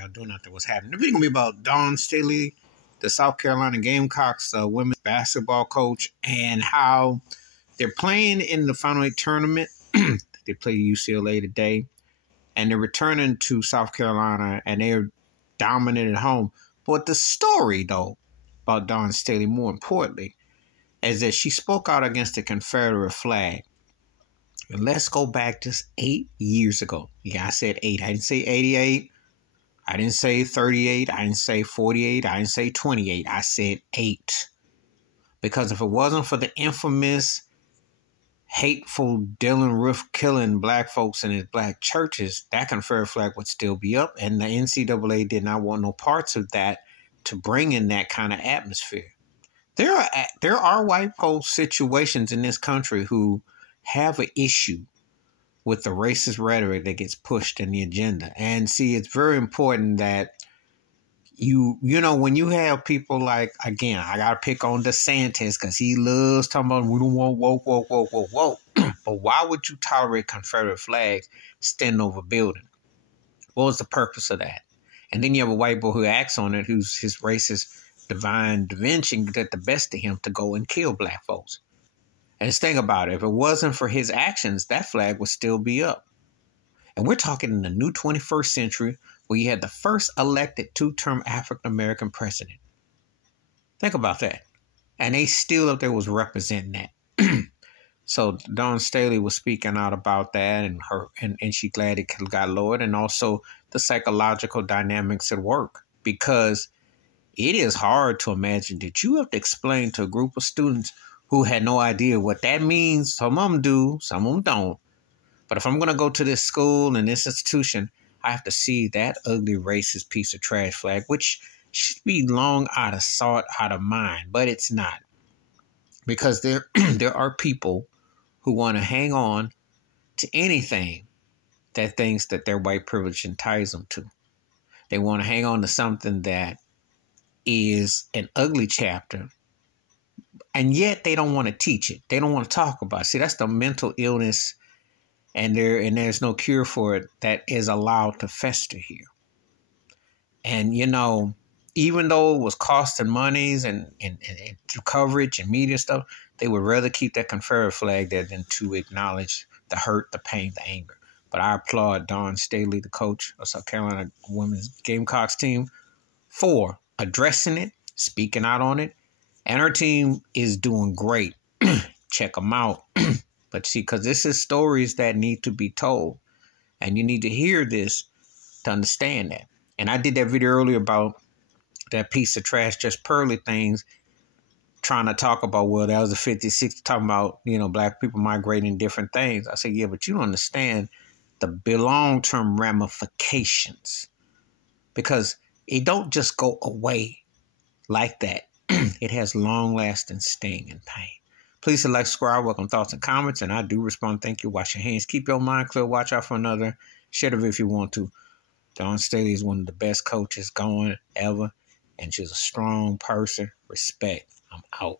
y'all doing out there? What's happening? The video gonna be about Dawn Staley, the South Carolina Gamecocks women's basketball coach, and how they're playing in the Final Eight tournament. They play UCLA today, and they're returning to South Carolina, and they're dominant at home. But the story, though, about Dawn Staley, more importantly, is that she spoke out against the Confederate flag. And let's go back just 8 years ago. Yeah, I said 8. I didn't say 88. I didn't say 38. I didn't say 48. I didn't say 28. I said 8. Because if it wasn't for the infamous, hateful Dylan Roof killing black folks in his black churches, that Confederate flag would still be up. And the NCAA did not want no parts of that to bring in that kind of atmosphere. There are white folks situations in this country who have an issue with the racist rhetoric that gets pushed in the agenda. And see, it's very important that you know, when you have people like, again, I got to pick on DeSantis because he loves talking about we don't want woke. But why would you tolerate Confederate flags standing over a building? What was the purpose of that? And then you have a white boy who acts on it, who's his racist divine intervention did the best to him to go and kill black folks. And just think about it. If it wasn't for his actions, that flag would still be up. And we're talking in the new 21st century where you had the first elected 2-term African-American president. Think about that. And they still up there was representing that. So Dawn Staley was speaking out about that, and she glad it got lowered, and also the psychological dynamics at work, because it is hard to imagine that you have to explain to a group of students who had no idea what that means. Some of them do, some of them don't. But if I'm going to go to this school and this institution, I have to see that ugly racist piece of trash flag, which should be long out of sight, out of mind, but it's not. Because there are people who want to hang on to anything that thinks that their white privilege entices them to. They want to hang on to something that is an ugly chapter, and yet they don't want to teach it. They don't want to talk about it. See, that's the mental illness, and there's no cure for it that is allowed to fester here. And, you know, even though it was costing monies and coverage and media stuff, they would rather keep that Confederate flag there than to acknowledge the hurt, the pain, the anger. But I applaud Dawn Staley, the coach of South Carolina women's Gamecocks team, for addressing it, speaking out on it. And her team is doing great. Check them out. But see, because this is stories that need to be told. And you need to hear this to understand that. And I did that video earlier about that piece of trash, just pearly things, trying to talk about, well, that was the 50s, 60s, talking about, you know, black people migrating different things. I said, yeah, but you don't understand the long-term ramifications, because it don't just go away like that. It has long-lasting sting and pain. Please select, subscribe, welcome thoughts and comments, and I do respond. Thank you. Wash your hands. Keep your mind clear. Watch out for another. Share the video if you want to. Dawn Staley is one of the best coaches going ever, and she's a strong person. Respect. I'm out.